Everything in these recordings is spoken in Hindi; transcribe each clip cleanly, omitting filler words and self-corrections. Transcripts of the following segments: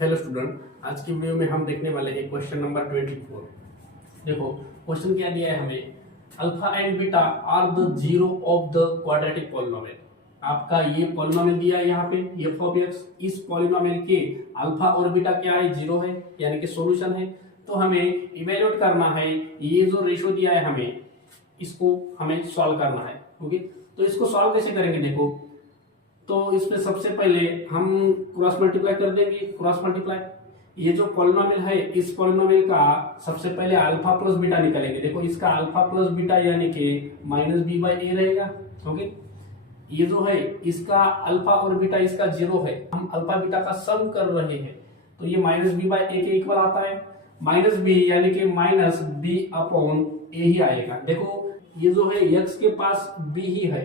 हेलो स्टूडेंट, आज की वीडियो में हम देखने वाले हैं क्वेश्चन नंबर 24। देखो क्वेश्चन क्या दिया है हमें। Alpha and beta are the zero of the quadratic polynomial. आपका ये पॉलिनोमियल दिया है यहाँ पे एफ ऑफ एक्स। इस पॉलिनोमियल के अल्फा और बीटा क्या है, जीरो है, यानी कि सॉल्यूशन है। तो हमें इवेल्युएट करना है, ये जो रेशियो दिया है हमें इसको हमें सॉल्व करना है। ओके, तो इसको सॉल्व कैसे करेंगे। देखो, तो इसमें सबसे पहले हम क्रॉस मल्टीप्लाई कर देंगे। क्रॉस मल्टीप्लाई, ये जो पॉलिनोमियल है इस पॉलिनोमियल का सबसे पहले अल्फा प्लस बीटा निकालेंगे। देखो इसका अल्फा प्लस बीटा यानी कि माइनस बी बाई ए रहेगा। ओके, ये जो है इसका अल्फा और बीटा इसका जीरो है, हम अल्फा बीटा का सम कर रहे हैं, तो ये माइनस बी बाई ए के इक्वल आता है। माइनस बी यानी कि माइनस बी अपॉन ए ही आएगा। देखो ये जो है एक्स के पास बी ही है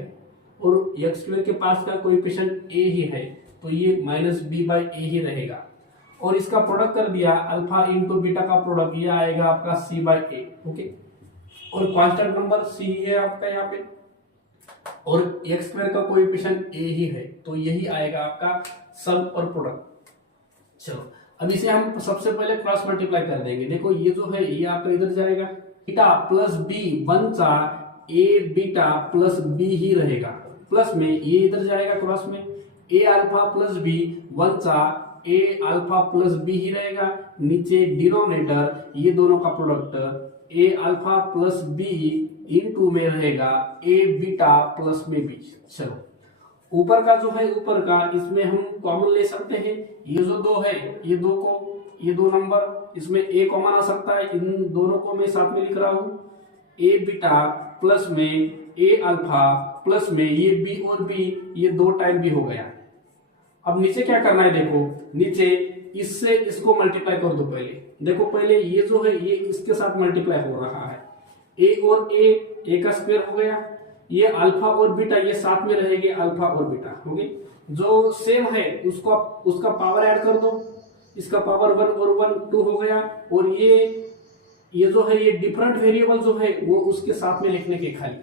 और एक्स स्क्वायर के पास का कोएफिशिएंट ए ही है, तो ये माइनस बी बाई ए ही रहेगा। और इसका प्रोडक्ट कर दिया अल्फा इंटू बीटा का प्रोडक्ट, ये आएगा आपका सी बाई ए। ओके, और कांस्टेंट नंबर सी है आपका यहाँ पे, और एक्स स्क्वायर का कोएफिशिएंट ए ही है, तो यही आएगा आपका सम और प्रोडक्ट। चलो अब इसे हम सबसे पहले क्रॉस मल्टीप्लाई कर देंगे। देखो ये जो है ये आपका इधर जाएगा, बीटा प्लस बी वन सा ए बीटा प्लस बी ही रहेगा। प्लस में ये इधर जाएगा क्रॉस में, ए अल्फा प्लस बी वन सा ए अल्फा प्लस बी ही रहेगा। नीचे डिनोमिनेटर ये दोनों का product a alpha plus b into में रहेगा ए बीटा प्लस में बी। चलो ऊपर का जो है ऊपर का इसमें हम कॉमन ले सकते हैं। ये जो दो है ये दो को, ये दो नंबर इसमें ए कॉमन आ सकता है, इन दोनों को मैं साथ में लिख रहा हूं। ए बीटा प्लस में ए अल्फा प्लस में ये बी और बी, ये दो टाइम बी हो गया। अब नीचे क्या करना है, देखो नीचे इससे इसको मल्टीप्लाई कर दो। पहले देखो, पहले ये जो है ये इसके साथ मल्टीप्लाई हो रहा है, ए और ए का स्क्वायर हो गया। ये अल्फा और बीटा ये साथ में रहेंगे, अल्फा और बीटा। ओके, जो सेम है उसको उसका पावर ऐड कर दो, इसका पावर वन और वन टू हो गया। और ये जो है ये डिफरेंट वेरिएबल जो है वो उसके साथ में लिखने के खाली।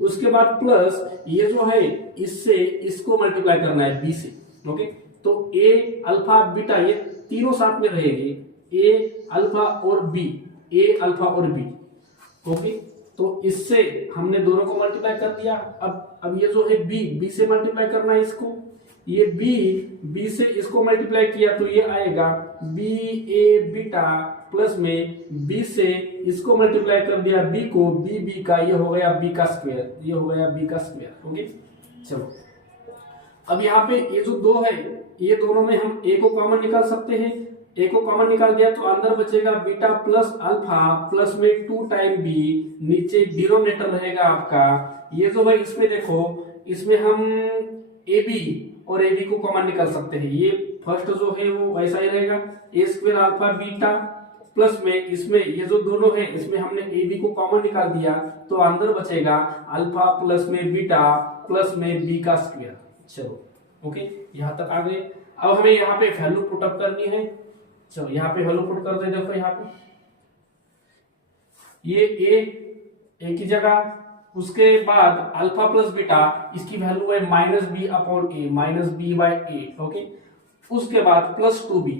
उसके बाद प्लस ये जो है इससे इसको मल्टीप्लाई करना है बी से। ओके, तो ए अल्फा बीटा ये तीनों साथ में रहेंगे, ए अल्फा और बी, ए अल्फा और बी। ओके, तो इससे हमने दोनों को मल्टीप्लाई कर दिया। अब ये जो है बी से मल्टीप्लाई करना है इसको, ये बी से इसको मल्टीप्लाई किया तो ये आएगा बी ए बीटा प्लस में बी से इसको मल्टीप्लाई कर दिया बी को, बी का, ये हो गया बी का स्क्वायर, ये हो गया बी का स्क्वायर। ओके, चलो अब यहाँ पे ये जो दो है ये दोनों में हम ए को कॉमन निकाल सकते हैं। ए को कॉमन निकाल दिया तो अंदर बचेगा बीटा प्लस अल्फा प्लस में टू टाइम बी, नीचे डिनोमिनेटर रहेगा आपका। ये जो है इसमें देखो, इसमें हम ए बी और ए बी को कॉमन निकाल सकते हैं। ये फर्स्ट जो है वो ऐसा ही रहेगा, ए स्क्वायर अल्फा बीटा प्लस में इसमें ये जो दोनों है इसमें हमने ए बी को कॉमन निकाल दिया तो अंदर बचेगा अल्फा प्लस में बीटा प्लस में बी का स्क्वायर। चलो ओके, यहां तक आ गए। अब हमें यहाँ पे वैल्यू पुट अप करनी है। चलो यहाँ पे वैल्यू पुट कर दे। देखो यहाँ पे ये ए की जगह, उसके बाद अल्फा प्लस बीटा इसकी वैल्यू है minus B upon a, minus B by a. Okay, उसके बाद प्लस टू बी,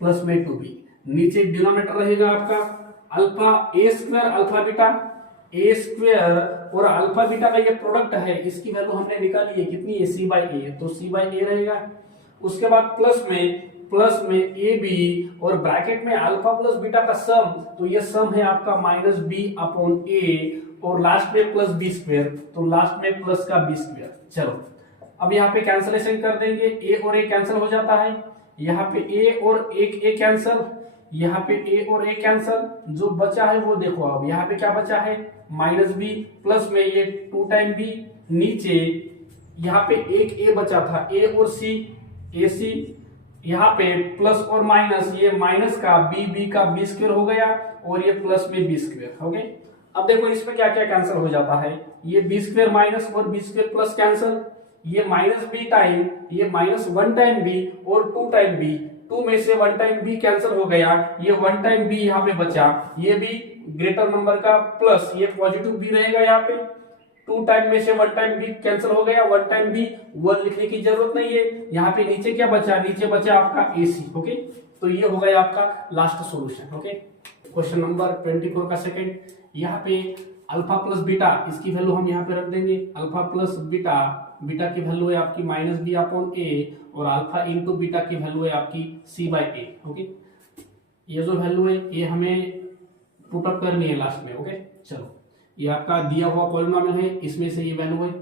प्लस में टू बी, नीचे डिनोमिनेटर रहेगा आपका alpha a square alpha beta, a square और अल्फा बीटा का ये प्रोडक्ट है, इसकी वैल्यू हमने निकाली है कितनी है, सी बाई ए, तो सी बाई ए रहेगा। उसके बाद प्लस में ए बी और ब्रैकेट में अल्फा प्लस बीटा का सम, तो ये सम है आपका माइनस बी अपॉन ए, और लास्ट में प्लस बी स्क्वायर, तो लास्ट में प्लस का बी स्क्वायर। चलो अब यहाँ पे कैंसलेशन कर देंगे, ए और ए कैंसिल हो जाता है, यहाँ पे ए और एक ए कैंसिल, यहाँ पे ए और ए कैंसिल, जो बचा है वो देखो। अब यहाँ पे क्या बचा है, माइनस बी प्लस में ये टू टाइम बी, नीचे यहाँ पे एक ए बचा था, ए और सी, ए सी, यहाँ पे प्लस और माइनस, ये माइनस का बी का बी स्क्वायर हो गया और ये प्लस में बी स्क्वायर हो गए। अब देखो इसमें क्या क्या कैंसिल हो जाता है, ये बी स्क्वायर माइनस और बी स्क्वायर प्लस कैंसिल, ये माइनस बी टाइम, ये माइनस वन टाइम बी और टू टाइम बी, टू में से वन टाइम बी कैंसिल हो गया, ये वन टाइम बी यहाँ पे बचा, ये भी ग्रेटर नंबर का प्लस, ये पॉजिटिव बी रहेगा यहाँ पे, 2 टाइम में से 1 टाइम भी कैंसिल हो गया, 1 टाइम भी 1 लिखने की जरूरत नहीं है। यहाँ पे नीचे क्या बचा, नीचे बचा आपका AC। ओके, तो ये हो गया आपका last solution. Okay, question number 24 का सेकंड, यहाँ पे अल्फा प्लस बीटा, इसकी वैल्यू हम यहाँ पे रख देंगे। अल्फा प्लस बीटा, बीटा की वैल्यू है आपकी -b/a और अल्फा इंटू बीटा की वैल्यू है आपकी c/a। ओके, ये जो वैल्यू है ये हमें पुट अप करनी है लास्ट में। ओके, चलो ये आपका दिया हुआ पॉलिनोमियल है, इसमें से ये वैल्यू है,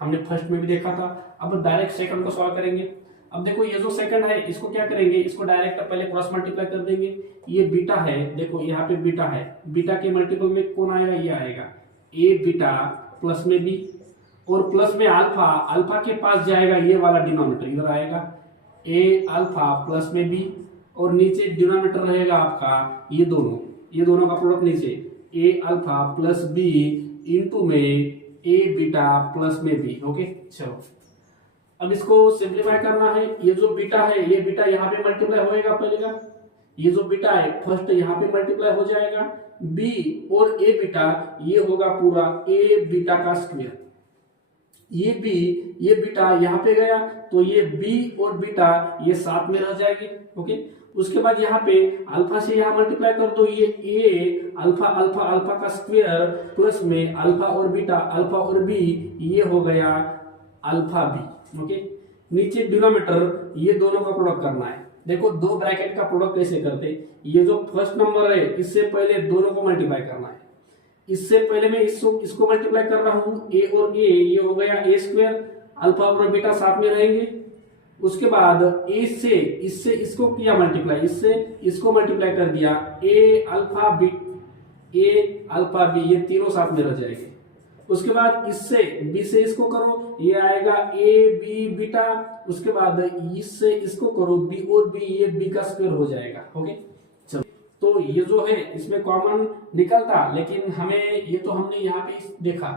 हमने फर्स्ट में भी देखा था। अब डायरेक्ट सेकंड को सॉल्व करेंगे। अब देखो ये जो सेकंड है इसको क्या करेंगे, इसको डायरेक्ट पहले क्रॉस मल्टीप्लाई कर देंगे। ये बीटा है, देखो यहाँ पे बीटा है, बीटा के मल्टीपल में कौन आएगा, ये आएगा a बीटा प्लस में b और प्लस में अल्फा, अल्फा के पास जाएगा ये वाला डिनोमिनेटर, इधर आएगा a अल्फा प्लस में b और नीचे डिनोमिनेटर रहेगा आपका ये दोनों का प्रोडक्ट नीचे a alpha plus b into में a बीटा प्लस में b। ओके, चलो अब इसको सिंप्लीफाई करना है। ये जो बीटा है ये बीटा यहाँ पे मल्टीप्लाई होएगा पहले का, ये जो बीटा है फर्स्ट यहाँ पे मल्टीप्लाई हो जाएगा, b और a बीटा ये होगा पूरा a बीटा का स्क्वायर, ये b ये बीटा यहाँ पे गया तो ये b और बीटा ये साथ में रह जाएंगे। ओके, उसके बाद यहाँ पे अल्फा से यहाँ मल्टीप्लाई कर दो, ये a अल्फा अल्फा अल्फा का स्क्वायर प्लस में अल्फा और बीटा अल्फा और b ये हो गया अल्फा b। ओके, नीचे डिनोमिनेटर ये दोनों का प्रोडक्ट करना है। देखो दो ब्रैकेट का प्रोडक्ट कैसे करते, ये जो फर्स्ट नंबर है इससे पहले दोनों को मल्टीप्लाई करना है। इससे पहले मैं इसको मल्टीप्लाई कर रहा हूँ, a और a ये हो गया a स्क्वायर, अल्फा और बीटा साथ में रहेंगे। उसके बाद a से इससे इसको किया मल्टीप्लाई, इससे इसको मल्टीप्लाई कर दिया, a अल्फा b ये तीनों साथ में रह जाएंगे। उसके बाद इससे b से इसको करो, ये आएगा a b बीटा, उसके बाद इससे इसको करो b और b ये b का स्क्वायर हो जाएगा। ओके, चलो तो ये जो है इसमें कॉमन निकलता, लेकिन हमें ये तो हमने यहाँ पे देखा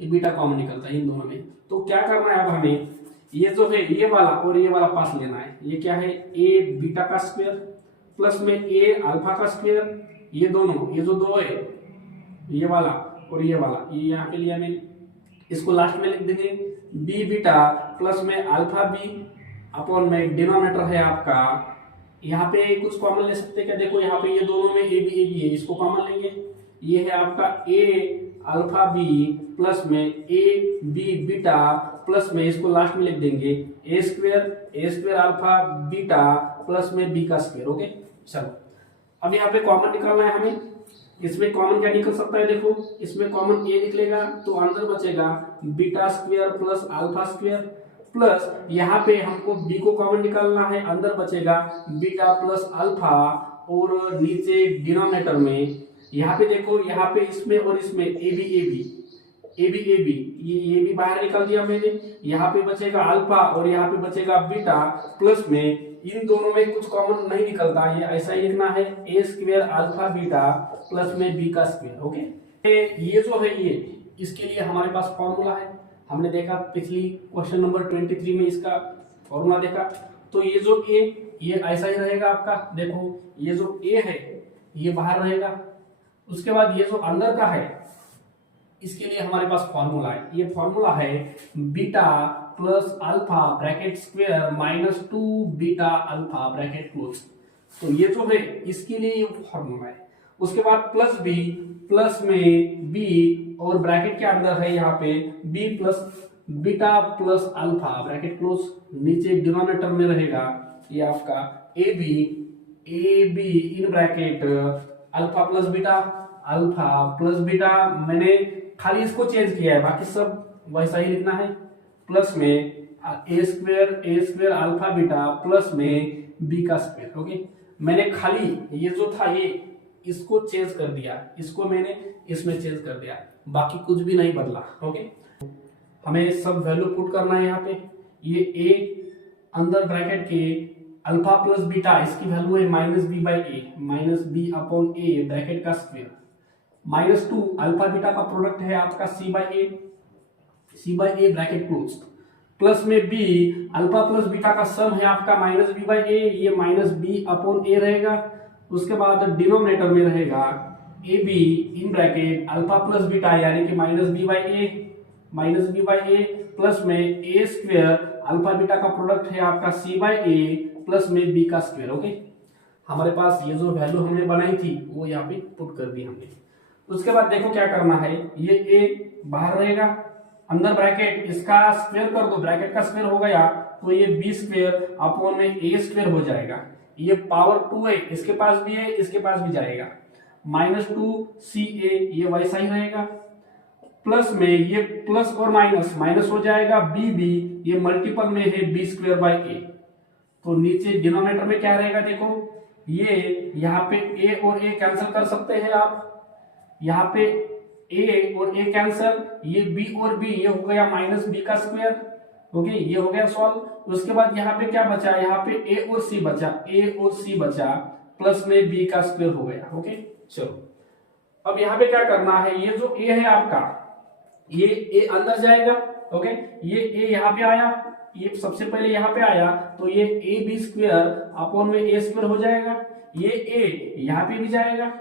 ये बीटा कॉमन निकलता इन दोनों में। तो क्या करना है अब हमें, ये जो है ये वाला और ये वाला पास लेना है। ये क्या है, a बीटा का स्क्वायर प्लस में a अल्फा का स्क्वायर, ये दोनों ये जो दो है ये वाला और ये वाला ये यहाँ पे लिया मैंने, इसको लास्ट में लिख देंगे b बीटा प्लस में अल्फा b अपॉन में डिनोमिनेटर है आपका, यहाँ पे कुछ कॉमन ले सकते हैं क्या, देखो यहाँ पे ये दोनों में a b है, इसको कॉमन लेंगे, ये है आपका a अल्फा b प्लस में a b बीटा प्लस में इसको लास्ट में लिख देंगे a square alpha beta plus में b का स्क्वायर। ओके, चलो अब यहाँ पे कॉमन निकालना है हमें। इसमें कॉमन क्या निकल सकता है, देखो इसमें कॉमन a निकलेगा तो अंदर बचेगा beta square plus alpha square plus यहाँ पे हमको b को कॉमन निकालना है, अंदर बचेगा बीटा प्लस अल्फा और नीचे डिनोमिनेटर में यहाँ पे देखो यहाँ पे इसमें और इसमें a b ये भी बाहर निकाल दिया मैंने, यहाँ पे बचेगा अल्फा और यहाँ पे बचेगा बीटा प्लस में इन दोनों में कुछ कॉमन नहीं निकलता, ये ऐसा ही लिखना है a square alpha beta plus में b का स्क्वायर। ओके, ये जो है ये इसके लिए हमारे पास फॉर्मूला है, हमने देखा पिछली क्वेश्चन नंबर 23 में इसका फॉर्मूला देखा। तो ये जो a ये ऐसा ही रहेगा आपका, देखो ये जो a है ये बाहर रहेगा, उसके बाद ये जो अंदर का है इसके लिए हमारे पास फॉर्मूला है, ये फॉर्मूला है beta plus alpha bracket square minus 2 beta alpha bracket close. तो ये जो है इसके लिए ये फॉर्मूला है। उसके बाद प्लस b प्लस में b और ब्रैकेट के अंदर है यहाँ पे b plus beta plus alpha bracket close, नीचे डिनोमिनेटर में रहेगा ये आपका a b in bracket alpha plus beta मैंने खाली इसको चेंज किया है, बाकी सब वैसा ही लिखना है, प्लस में a square alpha beta plus में b का स्क्वायर। ओके, मैंने खाली ये जो था ये इसको चेंज कर दिया, इसको मैंने इसमें चेंज कर दिया, बाकी कुछ भी नहीं बदला। ओके, हमें सब वैल्यू पुट करना है यहाँ पे। ये a अंदर ब्रैकेट के अल्फा प्लस बीटा इसकी वैल्यू है minus b upon a bracket का स्क्वायर -2 अल्फा बीटा का प्रोडक्ट है आपका c by a bracket close plus में b अल्फा प्लस बीटा का सम है आपका -b/a, ये -b अपॉन a रहेगा। उसके बाद डिनोमिनेटर में रहेगा ab in bracket alpha plus beta यानी कि -b/a minus B by a plus में ए स्क्वेयर अल्फा बीटा का प्रोडक्ट है आपका सी बाई ए प्लस में बी का स्क्वेयर। ओके, हमारे पास ये जो वैल्यू हमने बनाई थी वो यहाँ पे पुट कर दी हमने। उसके बाद देखो क्या करना है, ये ए बाहर रहेगा, अंदर ब्रैकेट इसका स्क्वायर कर दो, ब्रैकेट का स्क्वायर हो गया तो ये बी स्क्वायर अपॉन में ए स्क्वायर हो जाएगा। ये पावर 2 है, इसके पास भी है इसके पास भी जाएगा, माइनस 2 सी ए ये वैसा ही रहेगा, प्लस में ये प्लस और माइनस माइनस हो जाएगा, बी बी ये मल्टीपल में है बी स्क्वायर बाई ए। तो नीचे डिनोमिनेटर में क्या रहेगा देखो, ये यहाँ पे ए और ए कैंसिल कर सकते हैं आप, यहाँ पे ए और ए कैंसिल, ये बी और बी ये हो गया माइनस बी का स्क्वायर। ओके, ये हो गया सॉल्व। उसके बाद यहाँ पे क्या बचा, यहाँ पे ए और सी बचा, ए और सी बचा प्लस में बी का स्क्वायर हो गया। ओके, चलो अब यहाँ पे क्या करना है, ये जो ए है आपका ये ए अंदर जाएगा। ओके, ये ए यहाँ पे आया, ये सबसे पहले यहाँ पे आया तो ये ए बी स्क्वायर अपॉन में ए स्क्वायर हो जाएगा, ये ए यहाँ पे भी जाएगा,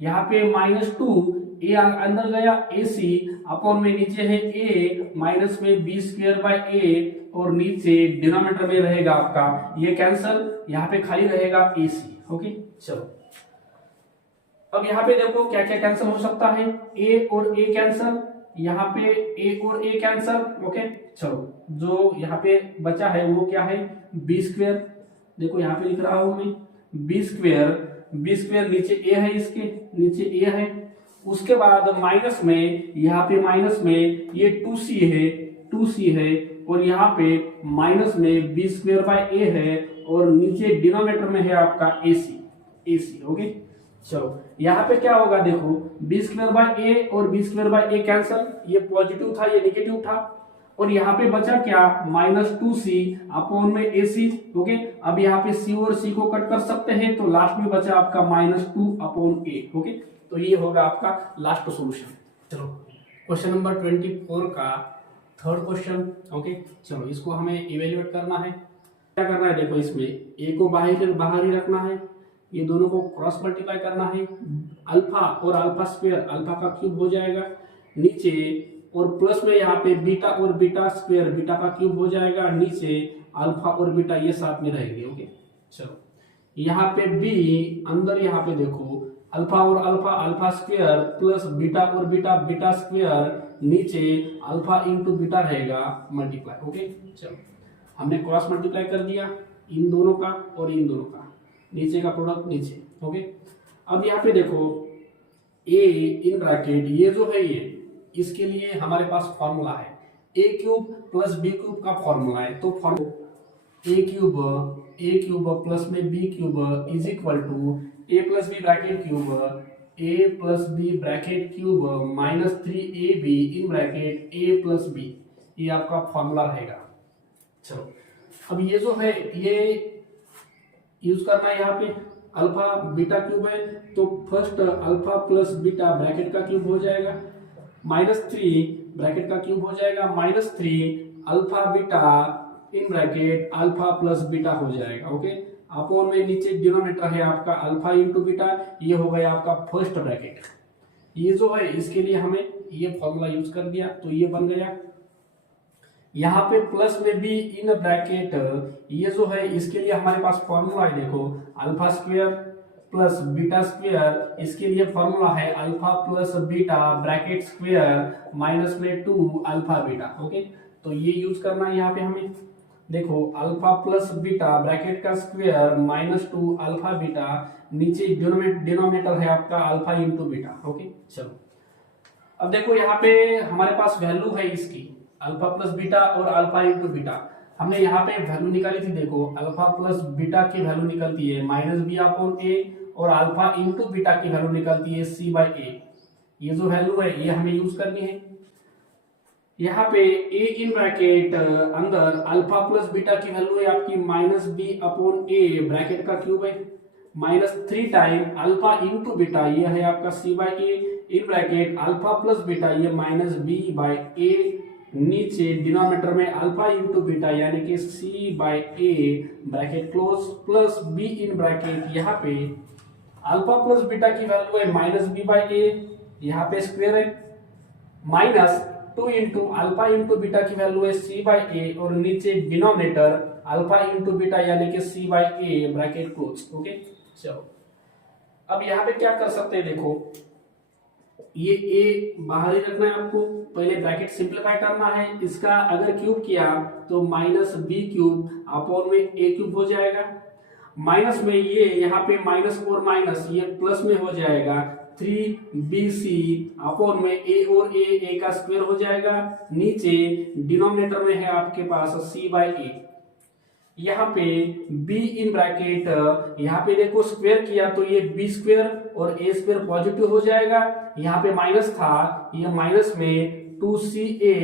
यहाँ पे माइनस 2 ए अंदर गया ए सी अपॉन में नीचे है ए माइनस में बी स्क्वायर बाई ए और नीचे डिनोमिनेटर में रहेगा आपका ये कैंसल, यहाँ पे खाली रहेगा ए सी। ओके, चलो अब यहाँ पे देखो क्या क्या कैंसिल हो सकता है, ए और ए कैंसिल, यहाँ पे ए और ए कैंसिल। ओके, चलो जो यहाँ पे बचा है वो क्या है, बी स्क्वायर, देखो यहाँ पे लिख रहा हूं मैं बी स्क्वायर, बी स्क्वायर नीचे ए है, इसके नीचे ए है। उसके बाद माइनस में, यहाँ पे माइनस में ये 2c है, 2c है और यहाँ पे माइनस में बी स्क्वायर बाई ए है और नीचे डिनोमिनेटर में है आपका ए सी। ओके, चलो यहाँ पे क्या होगा देखो, बी स्क्वायर बाई ए और b square by a cancel, ये पॉजिटिव था ये नेगेटिव था और यहाँ पे बचा क्या, माइनस 2c अपॉन में ए सी। ओके, अब यहाँ पे c और c को कट कर सकते हैं तो लास्ट में बचा आपका माइनस 2 अपॉन ए। ओके, तो ये होगा आपका लास्ट सॉल्यूशन। चलो क्वेश्चन नंबर 24 का थर्ड क्वेश्चन। ओके, चलो इसको हमें इवेल्युएट करना है। क्या करना है देखो, इसमें ए को बाहर ही रखना है, ये दोनों को क्रॉस मल्टीप्लाई करना है, अल्फा और अल्फा स्क्वायर अल्फा का क्यूब हो जाएगा नीचे और प्लस में यहाँ पे बीटा और बीटा स्क्वायर बीटा का क्यूब हो जाएगा नीचे, अल्फा और बीटा ये साथ में रहेंगे। ओके, चलो यहाँ पे बी अंदर, यहाँ पे देखो अल्फा और alpha alpha square plus beta और बीटा बीटा स्क्वायर नीचे अल्फा इंटू बीटा रहेगा मल्टीप्लाई। ओके, चलो हमने क्रॉस मल्टीप्लाई कर दिया इन दोनों का और इन दोनों का, नीचे का प्रोडक्ट नीचे। ओके, अब यहाँ पे देखो ए इन ब्रैकेट ये जो है ये, इसके लिए हमारे पास फॉर्मूला है a cube plus B cube का फॉर्मूला है। तो ए क्यूब प्लस में b cube is equal to a plus b bracket cube, a plus b bracket cube minus 3ab in bracket a plus b, ये आपका फॉर्मूला रहेगा। चलो अब ये जो है ये यूज करना है, यहाँ पे अल्फा बीटा क्यूब है तो first alpha plus beta bracket का क्यूब हो जाएगा, माइनस 3 ब्रैकेट का क्यूब हो जाएगा, माइनस 3 अल्फा बीटा इन ब्रैकेट अल्फा प्लस बीटा हो जाएगा। ओके, अपॉन में नीचे डिनोमिनेटर है आपका अल्फा इंटू बीटा, ये हो गया आपका फर्स्ट ब्रैकेट। ये जो है इसके लिए हमें ये फॉर्मूला यूज कर दिया तो ये बन गया। यहाँ पे प्लस में भी इन ब्रैकेट ये जो है इसके लिए हमारे पास फॉर्मूला है, देखो alpha square plus beta square, इसके लिए फॉर्मूला है alpha plus beta bracket square minus में 2 अल्फा बीटा। ओके, तो ये यूज करना है यहाँ पे हमें, देखो अल्फा प्लस बीटा ब्रैकेट का स्क्वायर माइनस 2 अल्फा बीटा, नीचे डिनोमिनेटर है आपका अल्फा इंटू बीटा। ओके, चलो अब देखो यहाँ पे हमारे पास वैल्यू है इसकी अल्फा प्लस बीटा और अल्फा इंटू बीटा, हमने यहाँ पे वैल्यू निकाली थी, देखो अल्फा प्लस बीटा की वैल्यू निकलती है माइनस बी अपॉन ए और अल्फा इंटू बीटा की वैल्यू निकलती है सी बाई ए। ये जो वैल्यू है ये हमें यूज करनी है। यहाँ पे ए इन ब्रैकेट अंदर अल्फा प्लस बीटा की वैल्यू है आपकी minus B upon A bracket का क्यूब है, minus 3 time alpha into beta ये है आपका सी by A in bracket alpha plus beta ये माइनस बी बाई ए, नीचे डिनोमिनेटर में अल्फा इंटू बीटा यानी कि C by A bracket close plus B in bracket, यहाँ पे अल्फा प्लस बीटा की वैल्यू है माइनस बी बाई ए, यहाँ पे स्क्वायर है, minus 2 into alpha into beta की वैल्यू है सी बाई ए और नीचे डिनोमिनेटर अल्फा इंटू बीटा यानी कि C by A bracket close. Okay चलो अब यहाँ पे क्या कर सकते हैं, देखो ये ए बाहर ही रखना है आपको, पहले ब्रैकेट सिंप्लीफाई करना है, इसका अगर क्यूब किया तो माइनस बी क्यूब अपॉन में ए क्यूब हो जाएगा, माइनस में ये यहाँ पे माइनस और माइनस ये प्लस में हो जाएगा 3bc अपॉन में ए और ए का स्क्वायर हो जाएगा, नीचे डिनोमिनेटर में है आपके पास c बाई ए, यहाँ पे b इन ब्रैकेट यहाँ पे देखो स्क्वायर किया तो ये b स्क्वायर और a स्क्वायर पॉजिटिव हो जाएगा, यहाँ पे माइनस था ये माइनस में 2ca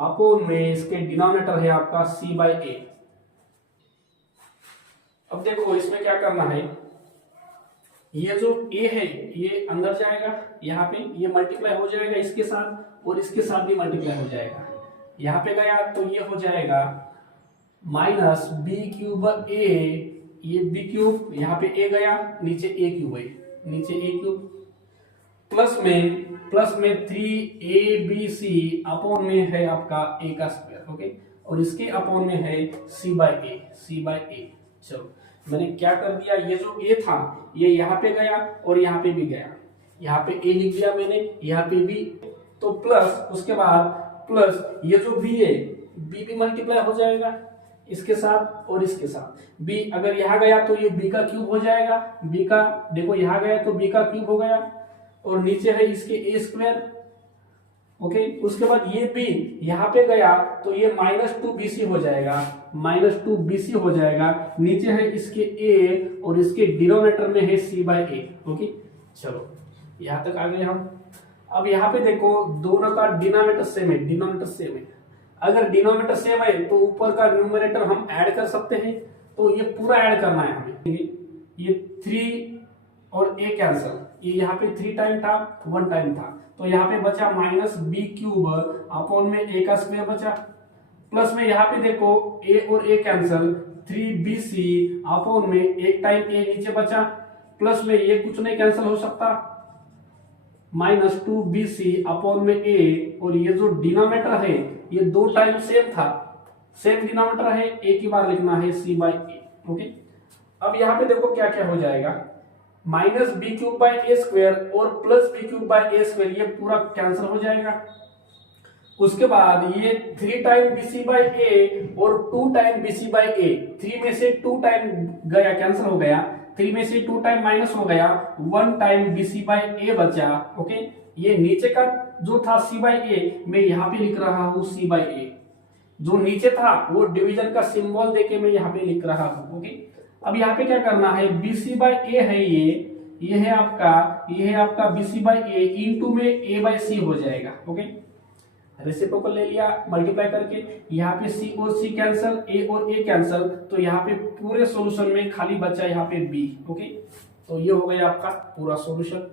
अपॉन में इसके डिनोमिनेटर है आपका c बाई ए। अब देखो इसमें क्या करना है, ये जो a है ये अंदर जाएगा, यहाँ पे ये मल्टीप्लाई हो जाएगा इसके साथ और इसके साथ भी मल्टीप्लाई हो जाएगा, यहाँ पे गया तो ये हो जाएगा माइनस बी क्यूब ए, ये बी क्यूब यहाँ पे a गया नीचे a क्यूब है, नीचे a क्यूब प्लस में 3abc अपॉन में है आपका a का स्क्वायर। ओके और इसके अपॉन में है c बाई ए। चलो मैंने क्या कर दिया, ये जो a था ये यहाँ पे गया और यहाँ पे भी गया, यहाँ पे a लिख दिया मैंने, यहाँ पे b, तो प्लस उसके बाद प्लस ये जो b है b भी मल्टीप्लाई हो जाएगा इसके साथ और इसके साथ, b अगर यहाँ गया तो ये b का क्यूब हो जाएगा, b का देखो यहाँ गया तो b का क्यूब हो गया और नीचे है इसके a स्क्वायर। ओके उसके बाद ये b यहाँ पे गया तो ये -2bc हो जाएगा, -2bc हो जाएगा, नीचे है इसके a और इसके डिनोमिनेटर में है c बाई ए। ओके चलो यहाँ तक आ गए हम। अब यहाँ पे देखो दोनों का डिनोमिनेटर सेम है, अगर डिनोमिनेटर सेम है तो ऊपर का न्यूमरेटर हम ऐड कर सकते हैं, तो ये पूरा ऐड करना है हमें, ये 3 और a कैंसल, ये यहाँ पे 3 टाइम था 1 टाइम था, तो यहाँ पे बचा माइनस बी क्यूब अपॉन में a का स्क्वायर बचा, प्लस में यहाँ पे देखो a और a कैंसल 3bc अपॉन में एक टाइम a नीचे बचा, प्लस में ये कुछ नहीं कैंसिल हो सकता -2bc अपॉन में a, और ये जो डिनोमिनेटर है ये 2 टाइम सेम था, सेम डिनोमिनेटर है, a की बार लिखना है c बाई ए। ओके अब यहाँ पे देखो क्या क्या हो जाएगा, minus B cube by A square और plus B cube by A square ये पूरा कैंसिल हो जाएगा। उसके बाद ये 3 टाइम bc बाई ए और 2 टाइम bc बाई ए, 3 में से 2 टाइम गया कैंसिल हो गया, 3 में से 2 टाइम माइनस हो गया, 1 टाइम bc बाई ए बचा। ओके ये नीचे का जो था c बाई ए मैं यहाँ पे लिख रहा हूँ c बाई ए, जो नीचे था वो डिवीजन का सिंबल देके मैं यहाँ पे लिख रहा हूँ। ओके अब यहाँ पे क्या करना है, bc बाई ए है ये है आपका bc बाई ए इंटू में a बाई c हो जाएगा। ओके रेसिप्रोकल ले लिया मल्टीप्लाई करके, यहाँ पे c और c कैंसल, a और a कैंसल, तो यहाँ पे पूरे सॉल्यूशन में खाली बचा यहाँ पे b। ओके तो ये हो गया आपका पूरा सॉल्यूशन।